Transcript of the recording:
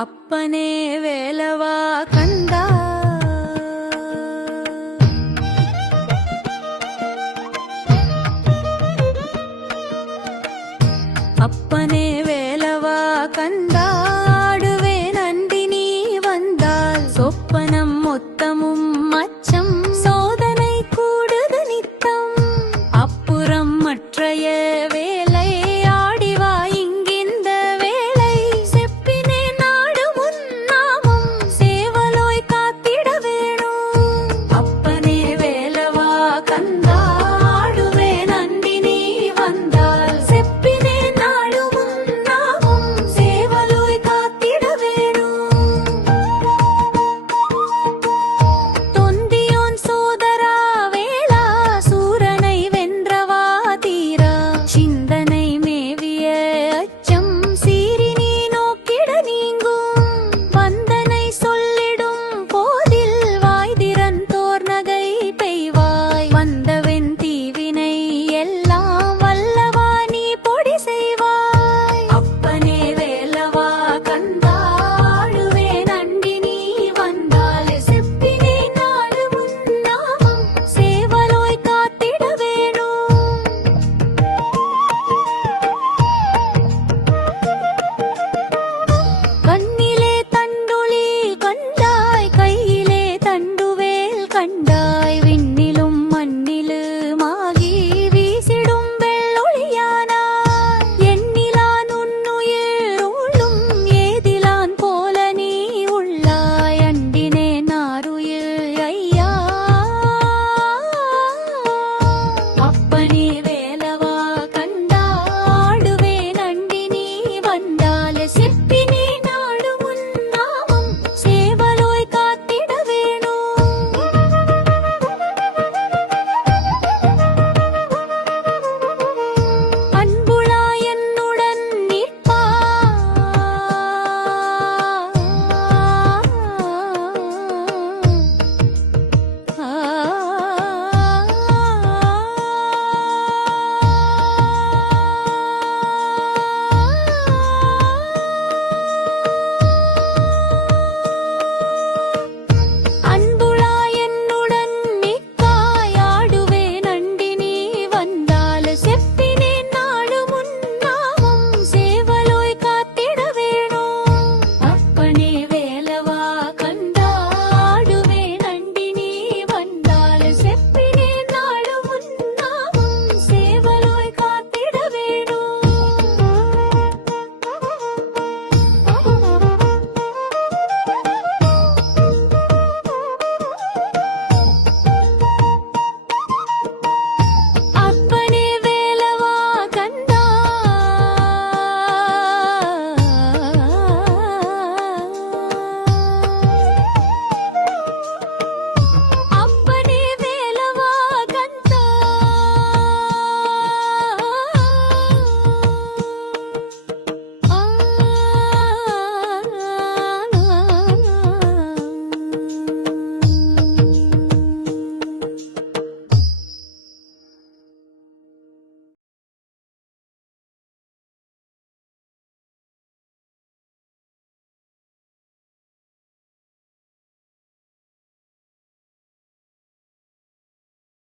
அப்பனே வேலவா கந்தா அப்பனே வேலவா கந்தாடுவே நன்றி நீ வந்தால் சொப்பனம் மொத்தமும் மச்சம் சோதனை கூடுது நித்தம் அப்புறம் மற்றைய வேலை ஆடிவா இங்கிந்த வேலை செப்பினே நாடு முன்னாமம் சேவலோய் காத்திட வேணும் அப்பனே வேலவா கந்தாடுவே நன்றி நீ வந்தால் செப்பினே நாடு முன்னாமம் சேவலோய் காத்திட வேணும் தொந்தியோன் சோதரா வேளா சூரனை வென்றவா தீரா சிந்தனை மேவிய அச்சம் சீறி நீ நோக்கிட நீங்கும் வந்தனை சொல்லிடும் போதில் வாய்திறன் தோர்நகை பெய்வாய் வந்தவென் தீவினை எல்லாம் வல்லவா நீ பொடி செய்வாய் அப்பனே வேலவா கந்தாடுவே நன்றி நீ வந்தால் செப்பினே நாடு முன்னாமம் சேவலோய் காத்திட வேணும் கண்ணிலே தண்டுளி கண்டாய் கையிலே தண்டுவேல் கண்டாய்